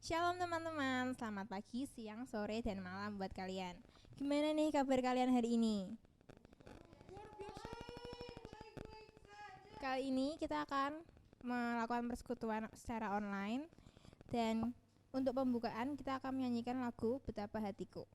Shalom teman-teman, selamat pagi, siang, sore, dan malam buat kalian. Gimana nih kabar kalian hari ini? Kali ini kita akan melakukan persekutuan secara online. Dan untuk pembukaan kita akan menyanyikan lagu Betapa Hatiku.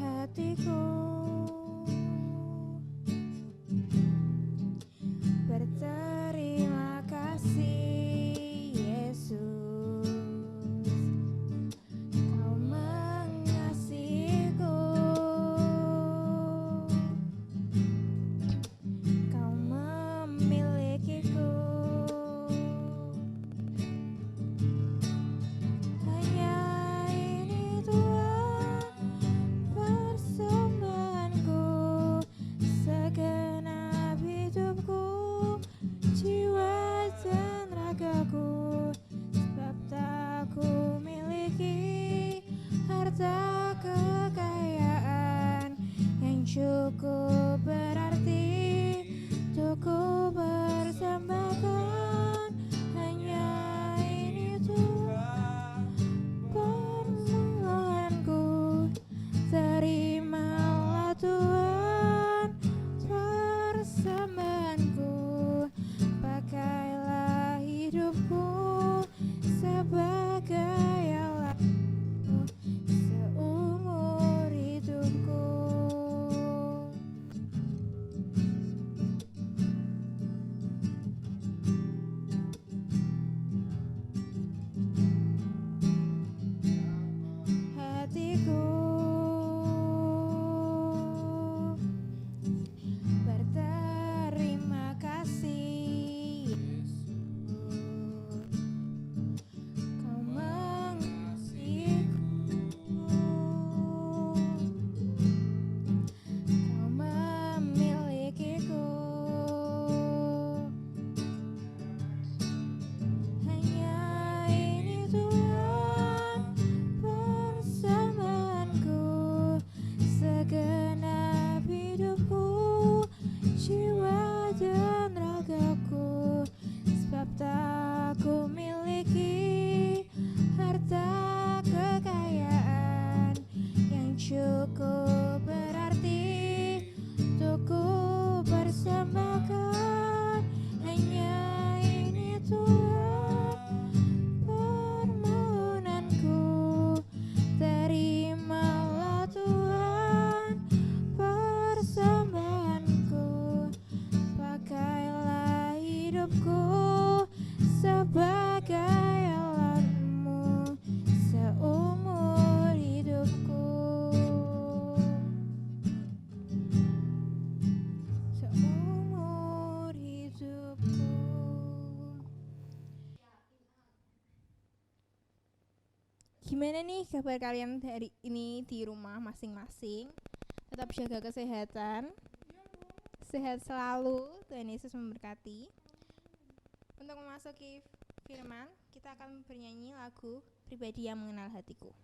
Hatiku berterima kasih Yesus, Kau mengasihiku, Kau memilikiku. Hanya ini Tuhan persembahanku, segenap hidupku, jiwa dan ragaku, sebab tak ku miliki harta kekayaan yang cukup berarti untuk ku persembahkan. Hanya ini Tuhan permohonanku, terimalah Tuhan persembahanku, pakailah hidupku sebagai alatmu seumur hidupku. Hatiku berterima kasih Yesus, Kau mengasihiku, Kau memilikiku. Hanya ini Tuhan persembahanku, segenap hidupku, jiwa dan ragaku, sebab tak ku miliki harta kekayaan yang cukup berarti untuk ku persembahkan. Hanya ini Tuhan permohonanku, terimalah Tuhan persembahanku, pakailah hidupku sebagai alatmu seumur hidupku. Seumur hidupku. Gimana nih kabar kalian hari ini di rumah masing-masing? Tetap jaga kesehatan, sehat selalu, Tuhan Yesus memberkati. Untuk memasuki firman, kita akan bernyanyi lagu Pribadi yang Mengenal Hatiku.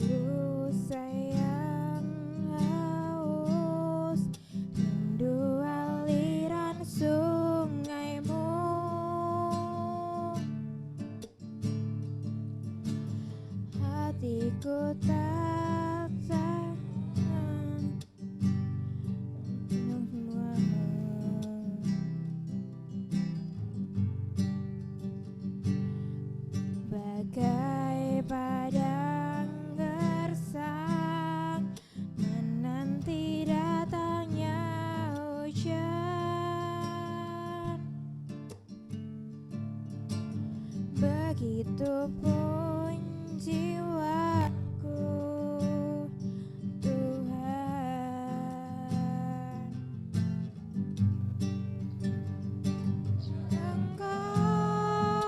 Tirus sayang haus, rindu aliran sungaimu, hatiku tak tahan untuk semuamu. Bagai padang gersang menanti datangnya hujan, begitupun jiwaku Tuhan. Engkau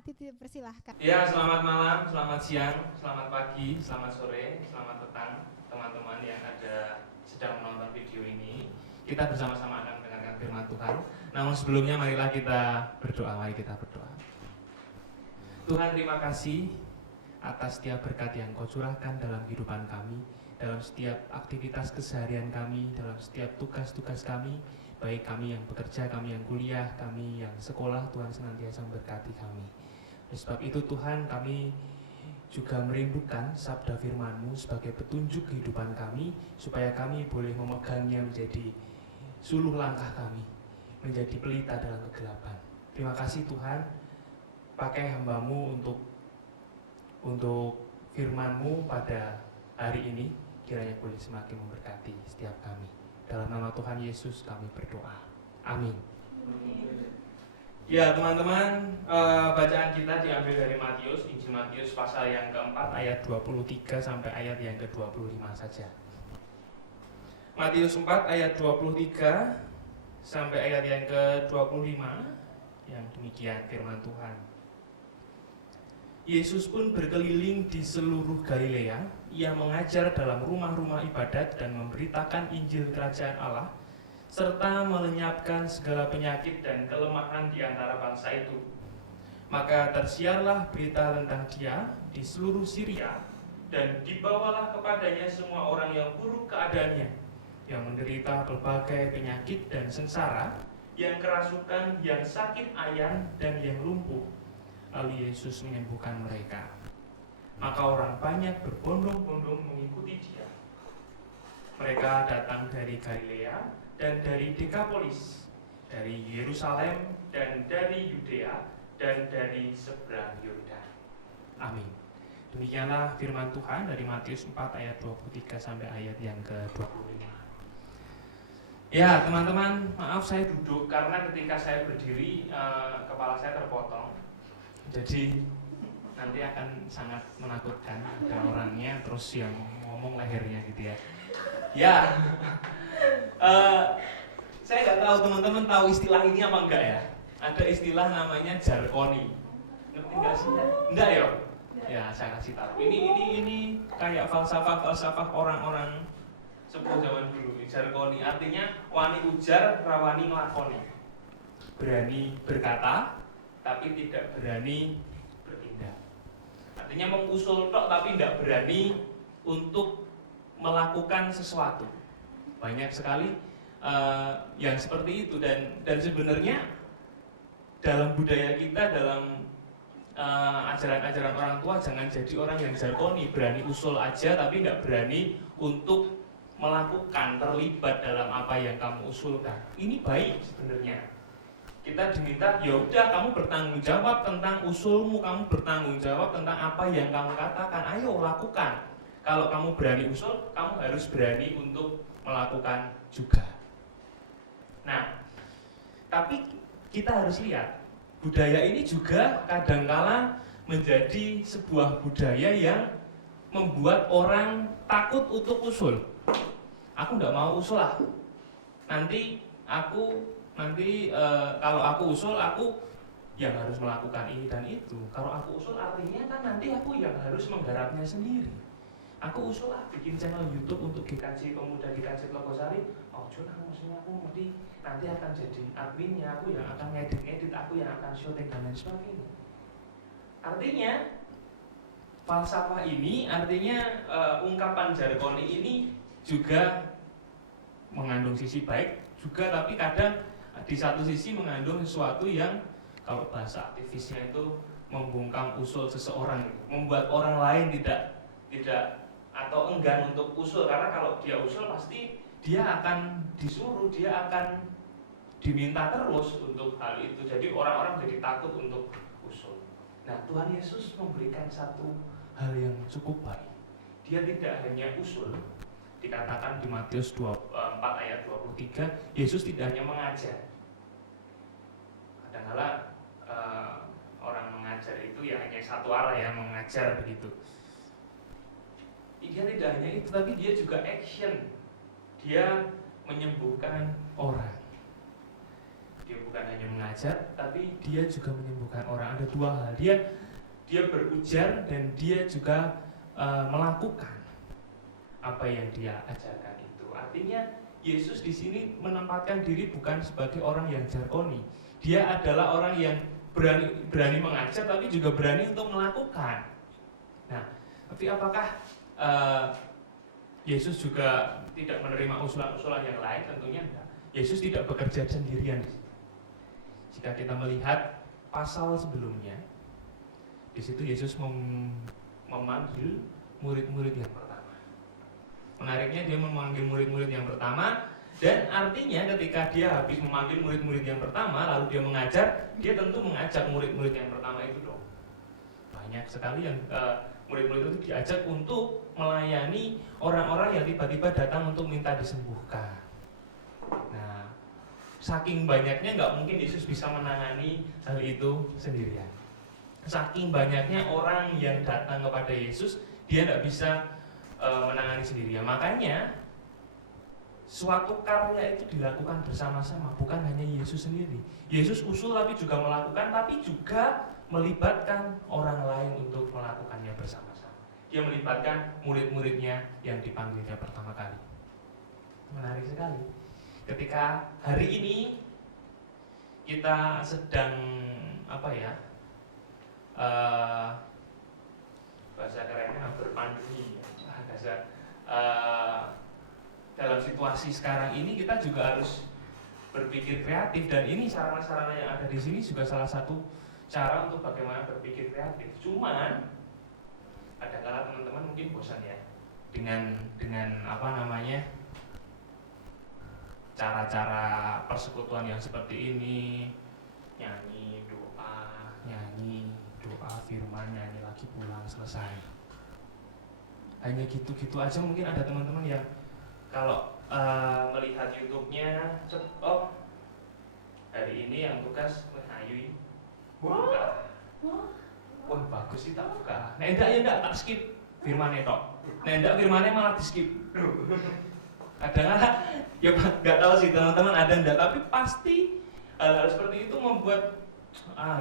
Tadi dipersilahkan. Ya, selamat malam, selamat siang, selamat pagi, selamat sore, selamat petang teman-teman yang sedang menonton video ini. Kita bersama-sama akan mendengarkan firman Tuhan. Namun sebelumnya marilah kita berdoa. Mari kita berdoa. Tuhan, terima kasih atas setiap berkat yang Kau curahkan dalam kehidupan kami, dalam setiap aktivitas keseharian kami, dalam setiap tugas-tugas kami, baik kami yang bekerja, kami yang kuliah, kami yang sekolah. Tuhan senantiasa memberkati kami. Oleh sebab itu Tuhan, kami juga merindukan sabda firman-Mu sebagai petunjuk kehidupan kami, supaya kami boleh memegangnya menjadi suluh langkah kami, menjadi pelita dalam kegelapan. Terima kasih Tuhan, pakai hamba-Mu untuk firman-Mu pada hari ini, kiranya boleh semakin memberkati setiap kami. Dalam nama Tuhan Yesus kami berdoa. Amin. Ya teman-teman, bacaan kita diambil dari Matius, Injil Matius pasal yang keempat ayat 23 sampai ayat yang ke-25 saja. Matius 4 ayat 23 sampai ayat yang ke-25, yang demikian firman Tuhan. Yesus pun berkeliling di seluruh Galilea, ia mengajar dalam rumah-rumah ibadat dan memberitakan Injil Kerajaan Allah, serta melenyapkan segala penyakit dan kelemahan di antara bangsa itu. Maka tersiarlah berita tentang Dia di seluruh Syria, dan dibawalah kepadanya semua orang yang buruk keadaannya, yang menderita berbagai penyakit dan sengsara, yang kerasukan, yang sakit ayan, dan yang lumpuh. Lalu Yesus menyembuhkan mereka. Maka orang banyak berbondong-bondong mengikuti Dia. Mereka datang dari Galilea dan dari Dekapolis, dari Yerusalem dan dari Yudea dan dari seberang Yordan. Amin. Demikianlah firman Tuhan dari Matius 4 ayat 23 sampai ayat yang ke-25. Ya teman-teman, maaf saya duduk karena ketika saya berdiri kepala saya terpotong. Jadi nanti akan sangat menakutkan, ada orangnya terus yang ngomong lehernya gitu ya. Ya, saya nggak tahu teman-teman tahu istilah ini apa enggak ya? Ada istilah namanya jargoni. Ngerti nggak sih? Enggak ya? Ya saya kasih tahu. Ini kayak falsafah orang-orang sepuh zaman dulu. Jargoni artinya wani ujar, rawani nglakoni. Berani berkata, tapi tidak berani bertindak. Artinya mengusul tok tapi tidak berani untuk melakukan sesuatu. Banyak sekali yang seperti itu, dan sebenarnya dalam budaya kita, dalam ajaran-ajaran orang tua, jangan jadi orang yang jargoni, berani usul aja tapi nggak berani untuk melakukan, terlibat dalam apa yang kamu usulkan. Ini baik sebenarnya. Kita diminta, ya udah kamu bertanggung jawab tentang usulmu, kamu bertanggung jawab tentang apa yang kamu katakan. Ayo lakukan. Kalau kamu berani usul, kamu harus berani untuk melakukan juga. Nah, tapi kita harus lihat, budaya ini juga kadangkala menjadi sebuah budaya yang membuat orang takut untuk usul. Aku nggak mau usul lah. Nanti kalau aku usul, aku yang harus melakukan ini dan itu. Kalau aku usul artinya kan nanti aku yang harus menggarapnya sendiri. Aku usul lah bikin channel YouTube untuk GKJ Pemuda GKJ Telogosari. Oh lah, maksudnya aku nanti akan jadi adminnya, aku yang akan ngedit, aku yang akan syuting dan lain sebagainya. Artinya falsafah ini, artinya ungkapan jargoni ini juga mengandung sisi baik juga, tapi kadang di satu sisi mengandung sesuatu yang kalau bahasa aktivisnya itu membungkam usul seseorang, membuat orang lain tidak atau enggan untuk usul, karena kalau dia usul pasti dia akan disuruh, dia akan diminta terus untuk hal itu. Jadi orang-orang jadi takut untuk usul. Nah, Tuhan Yesus memberikan satu hal yang cukup baik. Dia tidak hanya usul. Dikatakan di Matius 4 ayat 23, Yesus tidak hanya mengajar. Kadang-kala orang mengajar itu ya hanya satu arah ya, mengajar begitu. Dia tidak hanya itu, tapi dia juga action. Dia menyembuhkan orang. Dia bukan hanya mengajar, tapi dia juga menyembuhkan orang. Ada dua hal. Dia berujar dan dia juga melakukan apa yang dia ajarkan itu. Artinya Yesus di sini menempatkan diri bukan sebagai orang yang jargoni. Dia adalah orang yang berani mengajar, tapi juga berani untuk melakukan. Nah, tapi apakah Yesus juga tidak menerima usulan-usulan yang lain? Tentunya enggak. Yesus tidak bekerja sendirian. Jika kita melihat pasal sebelumnya, di situ Yesus memanggil murid-murid yang pertama. Menariknya dia memanggil murid-murid yang pertama, dan artinya ketika dia habis memanggil murid-murid yang pertama, lalu dia mengajar, dia tentu mengajak murid-murid yang pertama itu dong. Banyak sekali yang murid-murid itu diajak untuk melayani orang-orang yang tiba-tiba datang untuk minta disembuhkan. Nah, saking banyaknya nggak mungkin Yesus bisa menangani hal itu sendirian. Saking banyaknya orang yang datang kepada Yesus, dia tidak bisa menangani sendirian. Makanya suatu karya itu dilakukan bersama-sama, bukan hanya Yesus sendiri. Yesus usul tapi juga melakukan, tapi juga melibatkan orang lain untuk melakukannya bersama-sama. Dia melibatkan murid-muridnya yang dipanggilnya pertama kali. Menarik sekali. Ketika hari ini kita sedang bahasa kerennya berpandemi, dalam situasi sekarang ini kita juga harus berpikir kreatif, dan ini sarana-sarana yang ada di sini juga salah satu cara untuk bagaimana berpikir kreatif. Cuman kadang-kala teman-teman mungkin bosan ya dengan cara-cara persekutuan yang seperti ini, nyanyi doa firman, nyanyi lagi pulang selesai. Hanya gitu-gitu aja. Mungkin ada teman-teman yang kalau melihat YouTube-nya, hari ini yang tugas Ayu. Wah bagus sih, tak buka. Nah enggak tak skip firmannya tok. Nah enggak firmannya malah di skip. Kadang-kadang ya nggak tahu sih teman-teman ada enggak, tapi pasti hal-hal seperti itu membuat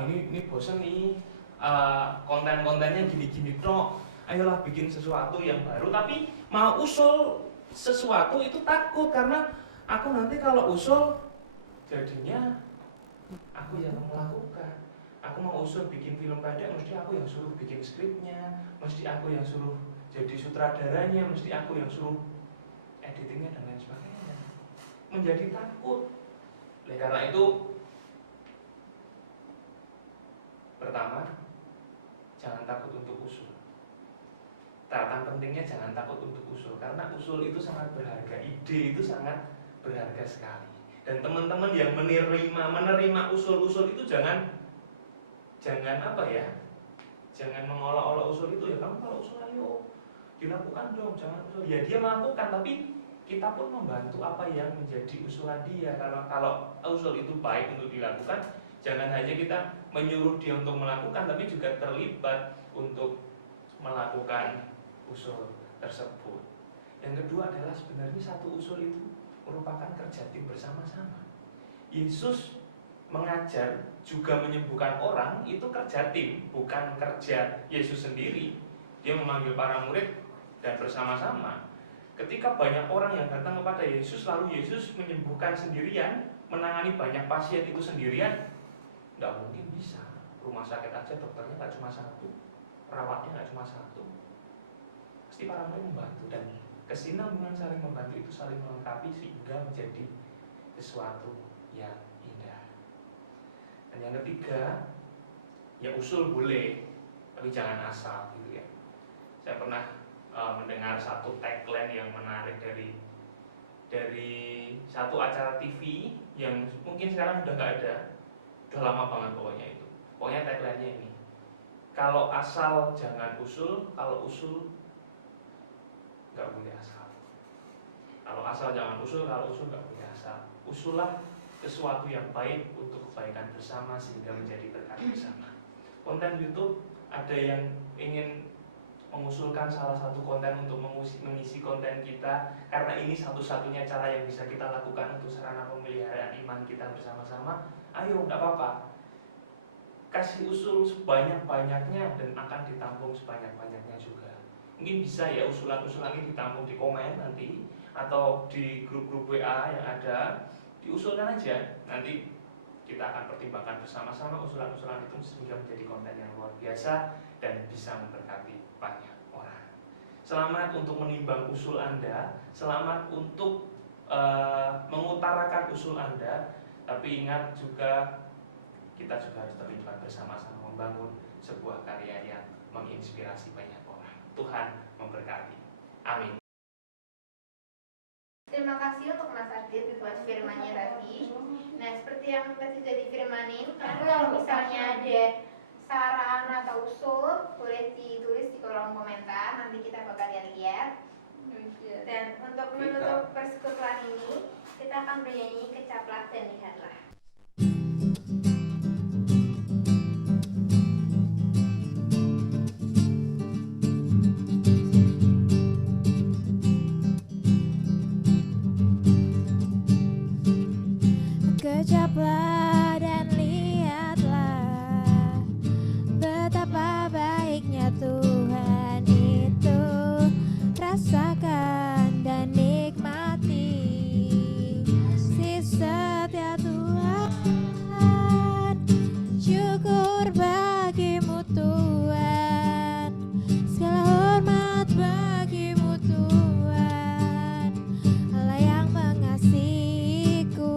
ini bosan nih, konten-kontennya gini-gini tok. Ayolah bikin sesuatu yang baru, tapi mau usul sesuatu itu takut, karena aku nanti kalau usul jadinya aku yang melakukan. Aku mau usul bikin film pendek, mesti aku yang suruh bikin skripnya, mesti aku yang suruh jadi sutradaranya, mesti aku yang suruh editingnya dan lain sebagainya. Menjadi takut. Karena itu, pertama, jangan takut untuk usul. Catatan pentingnya jangan takut untuk usul, karena usul itu sangat berharga, ide itu sangat berharga sekali. Dan teman-teman yang menerima usul-usul itu jangan jangan mengolok-olok usul itu. Ya kamu kalau usul ayo dilakukan dong, jangan usul. Ya dia melakukan, tapi kita pun membantu apa yang menjadi usulan dia. Kalau usul itu baik untuk dilakukan, jangan hanya kita menyuruh dia untuk melakukan, tapi juga terlibat untuk melakukan usul tersebut. Yang kedua adalah sebenarnya satu usul itu merupakan kerja tim bersama-sama. Yesus mengajar juga menyembuhkan orang, itu kerja tim, bukan kerja Yesus sendiri. Dia memanggil para murid dan bersama-sama. Ketika banyak orang yang datang kepada Yesus, lalu Yesus menyembuhkan sendirian, menangani banyak pasien itu sendirian, nggak mungkin bisa. Rumah sakit aja dokternya nggak cuma satu, perawatnya nggak cuma satu. Pasti para murid membantu, dan kesinambungan saling membantu itu saling melengkapi sehingga menjadi sesuatu yang indah. Dan yang ketiga, ya usul boleh, tapi jangan asal gitu ya. Saya pernah mendengar satu tagline yang menarik dari satu acara TV yang mungkin sekarang udah nggak ada, udah lama banget pokoknya itu. Pokoknya tagline-nya ini, kalau asal jangan usul, kalau usul nggak boleh asal. Kalau asal jangan usul, kalau usul nggak boleh asal. Usullah sesuatu yang baik untuk kebaikan bersama sehingga menjadi berkat bersama. Konten YouTube ada yang ingin mengusulkan salah satu konten untuk mengisi konten kita, karena ini satu-satunya cara yang bisa kita lakukan untuk sarana pemeliharaan iman kita bersama-sama. Ayo, nggak apa-apa, kasih usul sebanyak-banyaknya dan akan ditampung sebanyak-banyaknya juga. Mungkin bisa ya usulan-usulan ini ditampung di komen nanti, atau di grup-grup WA yang ada, diusulkan aja. Nanti kita akan pertimbangkan bersama-sama usulan-usulan itu sehingga menjadi konten yang luar biasa dan bisa memberkati banyak orang. Selamat untuk menimbang usul Anda, selamat untuk mengutarakan usul Anda, tapi ingat juga kita juga harus terlibat bersama-sama membangun sebuah karya yang menginspirasi banyak orang. Tuhan memberkati. Amin. Terima kasih untuk Mas Adit buat firmannya tadi. Nah, seperti yang tadi sudah difirmanin, kalau misalnya ada saran atau usul, boleh ditulis di kolom komentar, nanti kita bakal lihat. Dan untuk menutup persekutuan ini, kita akan bernyanyi Kecaplah dan Lihatlah. Kecaplah dan lihatlah betapa baiknya Tuhan itu. Rasakan dan nikmati si setia Tuhan. Syukur bagimu Tuhan, segala hormat bagimu Tuhan, Allah yang mengasihiku,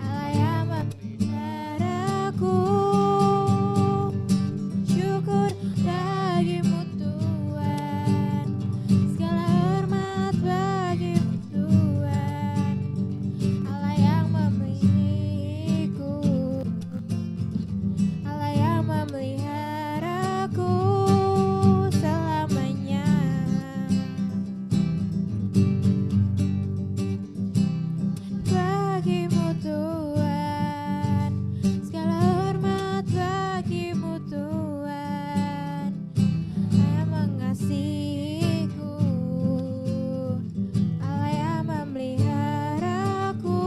Allah yang memeliharaku. Syukur bagimu Tuhan, segala hormat bagimu Tuhan, Allah yang memilikiku, Allah yang memeliharaku selamanya. Bagimu Tuhan, segala hormat bagimu Tuhan, Allah yang mengasihiku, Allah yang memeliharaku.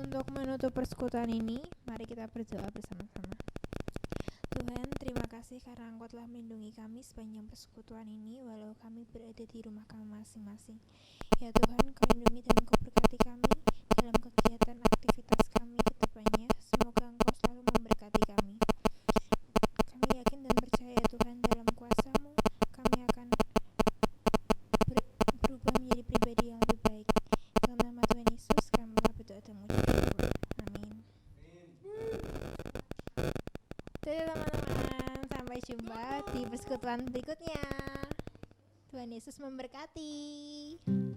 Untuk menutup persekutuan ini, mari kita berdoa bersama-sama. Tuhan, terima kasih karena Engkau telah melindungi kami sepanjang persekutuan ini, walau kami berada di rumah kami masing-masing. Ya Tuhan, Kau lindungi dan Kau berkati kami dalam kegiatan aktivitas kami ke depannya. Semoga Engkau selalu memberkati kami. Kami yakin dan percaya Tuhan, dalam kuasa-Mu kami akan berubah menjadi pribadi yang lebih baik. Dalam nama Tuhan Yesus kami telah berdoa dan mengucap syukur. Amin. Dadah teman-teman, sampai jumpa di persekutuan berikutnya. Tuhan Yesus memberkati.